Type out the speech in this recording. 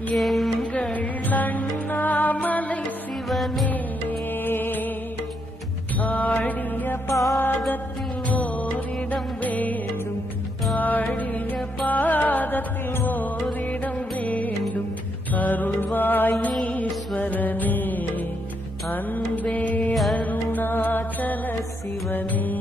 எங்கள் அண்ணாமலை சிவனே, ஆடிய பாதத்தில் ஓரிடம் வேண்டும், ஆடிய பாதத்தில் ஓரிடம் வேண்டும். அருள்வாயீஸ்வரனே, அன்பே அருணாச்சல சிவனே.